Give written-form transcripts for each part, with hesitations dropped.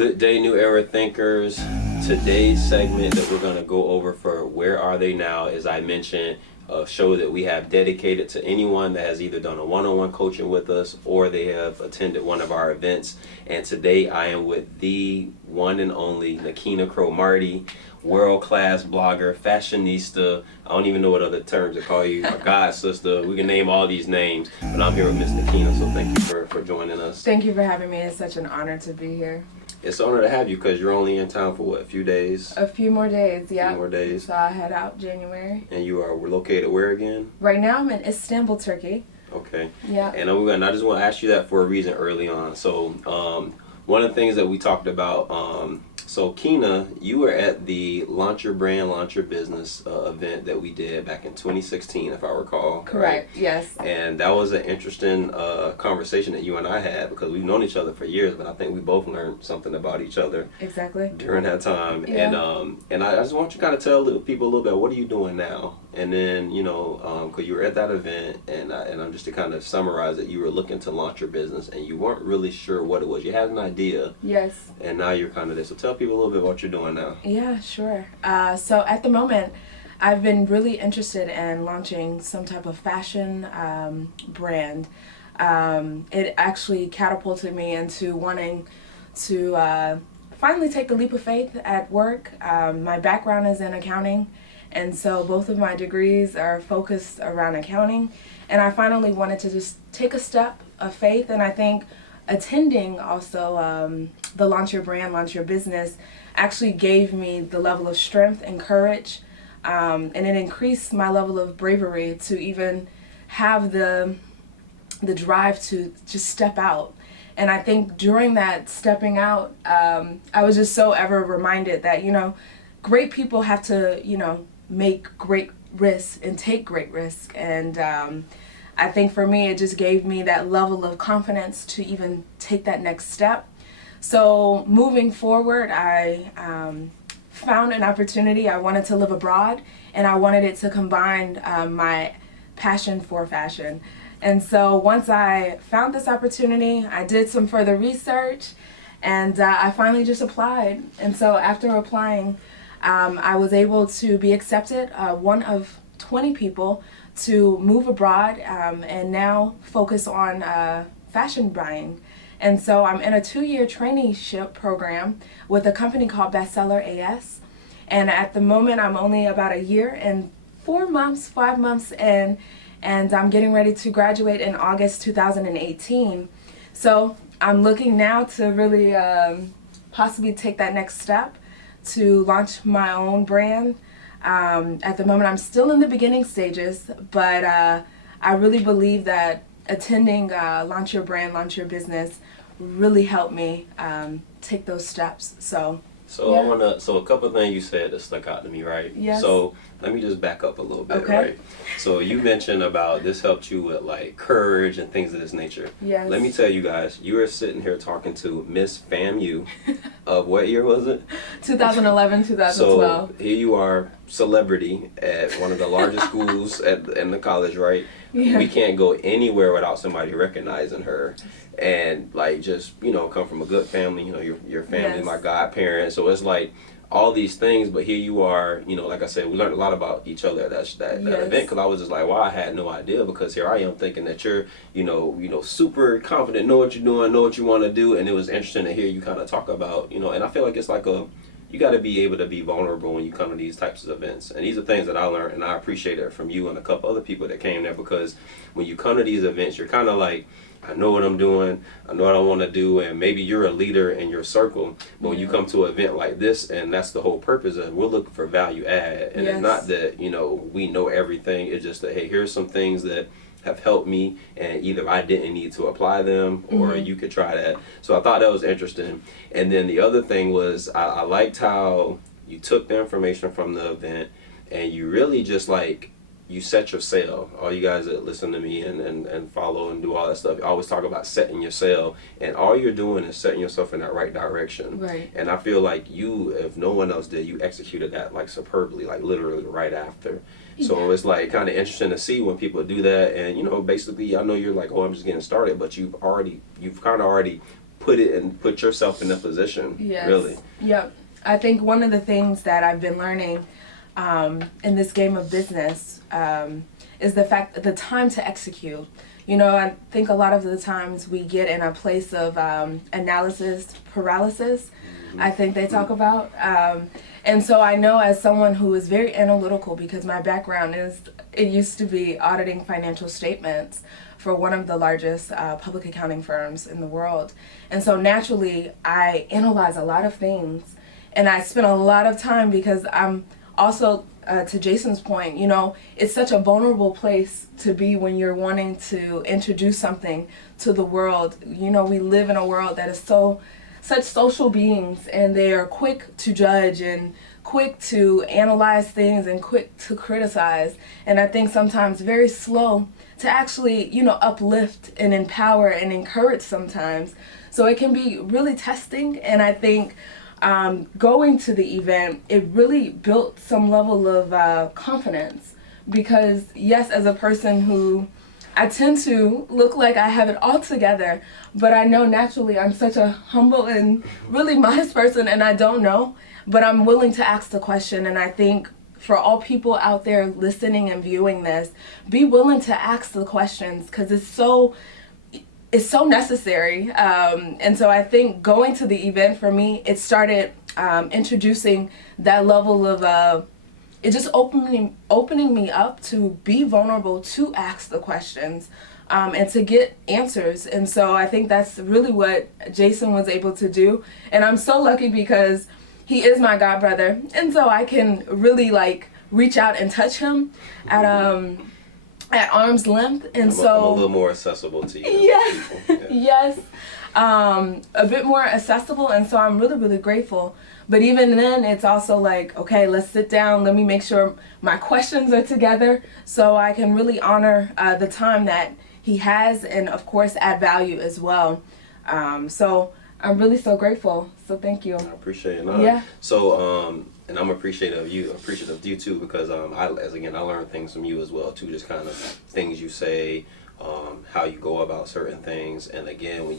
Good day, New Era Thinkers. Today's segment that we're going to go over for Where Are They Now, as I mentioned, a show that we have dedicated to anyone that has either done a one-on-one coaching with us or they have attended one of our events. And today I am with the one and only Nakena Cromartie, world-class blogger, fashionista. I don't even know what other terms to call you. A god sister. We can name all these names. But I'm here with Miss Nakena, so thank you for joining us. Thank you for having me. It's such an honor to be here. It's an honor to have you because you're only in town for what, a few days? A few more days, yeah. A few more days. So I head out January. And you are located where again? Right now I'm in Istanbul, Turkey. Okay. Yeah. And I just want to ask you that for a reason early on. So one of the things that we talked about, so Kena, you were at the Launch Your Brand, Launch Your Business event that we did back in 2016, if I recall. Correct, right? yes. And that was an interesting conversation that you and I had because we've known each other for years, but I think we both learned something about each other Exactly. during that time. Yeah. And I just want you to kind of tell people a little bit, what are you doing now? And then, because you were at that event, and I'm just to kind of summarize it, you were looking to launch your business, and you weren't really sure what it was. You had an idea. Yes. And now you're kind of there. So tell people a little bit what you're doing now. Yeah, sure. So at the moment, I've been really interested in launching some type of fashion brand. It actually catapulted me into wanting to finally take the leap of faith at work. My background is in accounting. And so both of my degrees are focused around accounting. And I finally wanted to just take a step of faith. And I think attending also the Launch Your Brand, Launch Your Business actually gave me the level of strength and courage. And it increased my level of bravery to even have the drive to just step out. And I think during that stepping out, I was just so ever reminded that, great people have to, make great risks and take great risks. And I think for me, it just gave me that level of confidence to even take that next step. So moving forward, I found an opportunity. I wanted to live abroad, and I wanted it to combine my passion for fashion. And so once I found this opportunity, I did some further research, and I finally just applied. And so after applying, I was able to be accepted, one of 20 people, to move abroad and now focus on fashion buying. And so I'm in a 2-year traineeship program with a company called Bestseller AS. And at the moment, I'm only about a year and 5 months in, and I'm getting ready to graduate in August 2018. So I'm looking now to really possibly take that next step to launch my own brand. At the moment, I'm still in the beginning stages, but I really believe that attending Launch Your Brand, Launch Your Business really helped me take those steps. So yeah. So a couple of things you said that stuck out to me, right? Yes. So let me just back up a little bit, Okay. right? So you mentioned about this helped you with like courage and things of this nature. Yes. Let me tell you guys, you are sitting here talking to Miss FAMU of what year was it? 2011, 2012. So here you are, celebrity at one of the largest schools in the college, right? Yeah. We can't go anywhere without somebody recognizing her. And like just, come from a good family, your family, Yes. my godparents. So it's like all these things, but here you are, like I said, we learned a lot about each other at that Yes. event, because I was just like, wow, I had no idea, because here I am thinking that you're, super confident, know what you're doing, know what you want to do. And it was interesting to hear you kind of talk about, and I feel like it's like you got to be able to be vulnerable when you come to these types of events. And these are things that I learned, and I appreciate it from you and a couple other people that came there, because when you come to these events, you're kind of like, I know what I'm doing, I know what I want to do, and maybe you're a leader in your circle, but when you come to an event like this, and that's the whole purpose of it, we're looking for value add. And Yes. it's not that, we know everything, it's just that, hey, here's some things that have helped me, and either I didn't need to apply them, or you could try that. So I thought that was interesting. And then the other thing was, I liked how you took the information from the event, and you really just like, you set your sail. All you guys that listen to me and follow and do all that stuff, I always talk about setting your sail, and all you're doing is setting yourself in that right direction. Right. And I feel like you, if no one else did, you executed that like superbly, like literally right after. So it's like kind of interesting to see when people do that, and basically I know you're like, oh, I'm just getting started, but you've kind of already put yourself in that position. Yes. Really. Yep. I think one of the things that I've been learning in this game of business is the fact that the time to execute. You know, I think a lot of the times we get in a place of analysis paralysis, I think they talk about. And so I know, as someone who is very analytical, because my background it used to be auditing financial statements for one of the largest public accounting firms in the world. And so naturally, I analyze a lot of things, and I spend a lot of time, because I'm also, to Jason's point, you know, it's such a vulnerable place to be when you're wanting to introduce something to the world. You know, we live in a world that is such social beings, and they are quick to judge and quick to analyze things and quick to criticize, and I think sometimes very slow to actually, you know, uplift and empower and encourage sometimes. So it can be really testing, and I think going to the event, it really built some level of confidence, because yes, as a person who I tend to look like I have it all together, but I know naturally I'm such a humble and really modest person, and I don't know, but I'm willing to ask the question. And I think for all people out there listening and viewing this, be willing to ask the questions, because it's so necessary. And so I think going to the event, for me, it started introducing that level of it just opening me up to be vulnerable, to ask the questions, and to get answers. And so I think that's really what Jason was able to do. And I'm so lucky, because he is my godbrother, and so I can really reach out and touch him at arm's length. And I'm a little more accessible to you. Yes, Yeah. yes, a bit more accessible, and so I'm really, really grateful. But even then, it's also like, okay, let's sit down. Let me make sure my questions are together, so I can really honor the time that he has, and of course add value as well. So I'm really so grateful. So thank you. I appreciate it. Yeah. So and I'm appreciative of you too, because I learned things from you as well too, just kind of things you say, how you go about certain things. And again, I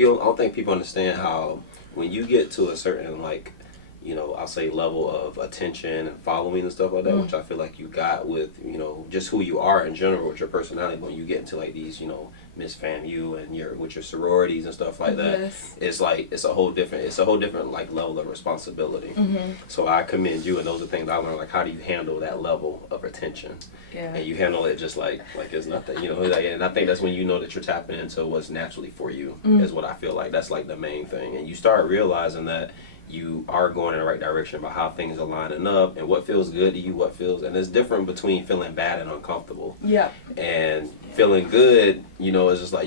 don't think people understand how when you get to a certain I'll say level of attention and following and stuff like that, which I feel like you got with, just who you are in general with your personality. But when you get into these, Miss FAMU and with your sororities and stuff like that, Yes. it's a whole different level of responsibility. So I commend you, and those are things I learned, how do you handle that level of attention? Yeah. And you handle it just like it's nothing, and I think that's when you know that you're tapping into what's naturally for you, is what I feel like. That's the main thing. And you start realizing that you are going in the right direction about how things are lining up and what feels good to you, and it's different between feeling bad and uncomfortable. Yeah. And feeling good, it's just that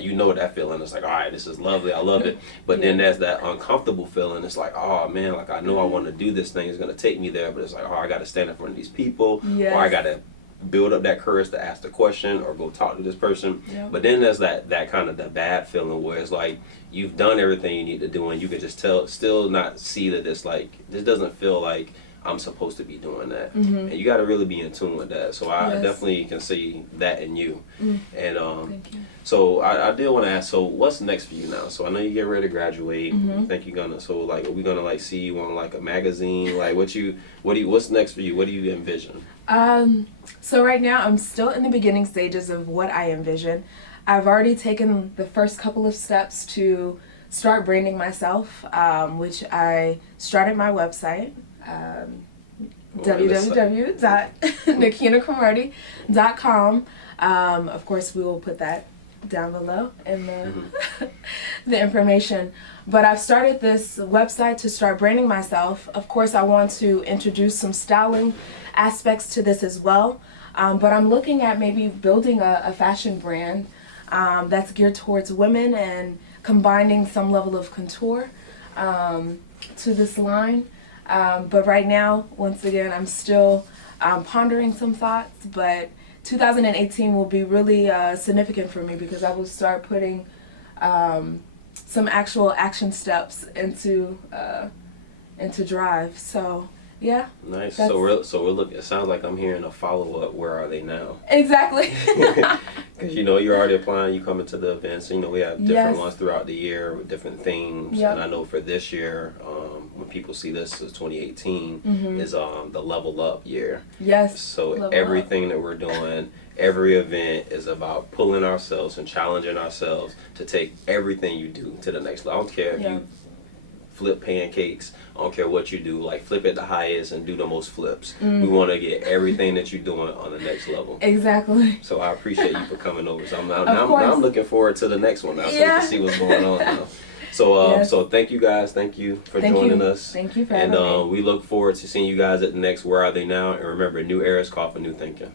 feeling. It's all right, this is lovely, I love it. But then there's that uncomfortable feeling. It's oh man, I know I want to do this thing. It's going to take me there, but it's I got to stand in front of these people, Yes. or I got to build up that courage to ask the question or go talk to this person. Yep. But then there's that kind of the bad feeling where it's you've done everything you need to do, and you can just still not see that this doesn't feel like I'm supposed to be doing that. And you got to really be in tune with that. So I definitely can see that in you. And Thank you. so I did want to ask, so what's next for you now? So I know you're getting ready to graduate. I think you're gonna, so are we gonna see you on a magazine? What's next for you? What do you envision? So right now I'm still in the beginning stages of what I envision. I've already taken the first couple of steps to start branding myself, which I started my website, www.nakenacromartie.com. Of course, we will put that down below in the information. But I've started this website to start branding myself. Of course, I want to introduce some styling aspects to this as well. But I'm looking at maybe building a fashion brand that's geared towards women and combining some level of couture to this line. But right now, once again, I'm still pondering some thoughts, but 2018 will be really significant for me, because I will start putting some actual action steps into drive. So yeah. Nice. So we're looking. It sounds like I'm hearing a follow up. Where are they now? Exactly. Because you know you're already applying, you come into the events. You know we have different Yes. ones throughout the year with different themes, Yep. and I know for this year, when people see this as 2018 is the level up year. Yes. So Level everything that we're doing, every event is about pulling ourselves and challenging ourselves to take everything you do to the next level. I don't care if Yeah. you flip pancakes. I don't care what you do. Like flip it the highest and do the most flips. We want to get everything that you're doing on the next level. Exactly. So I appreciate you for coming over. So now course. I'm looking forward to the next one now, so we Yeah. can see what's going on now. So Yes. so thank you guys. Thank you for Thank joining you. us. Thank you for And having me. we look forward to seeing you guys at the next Where Are They Now? And remember, new era is called for new thinking.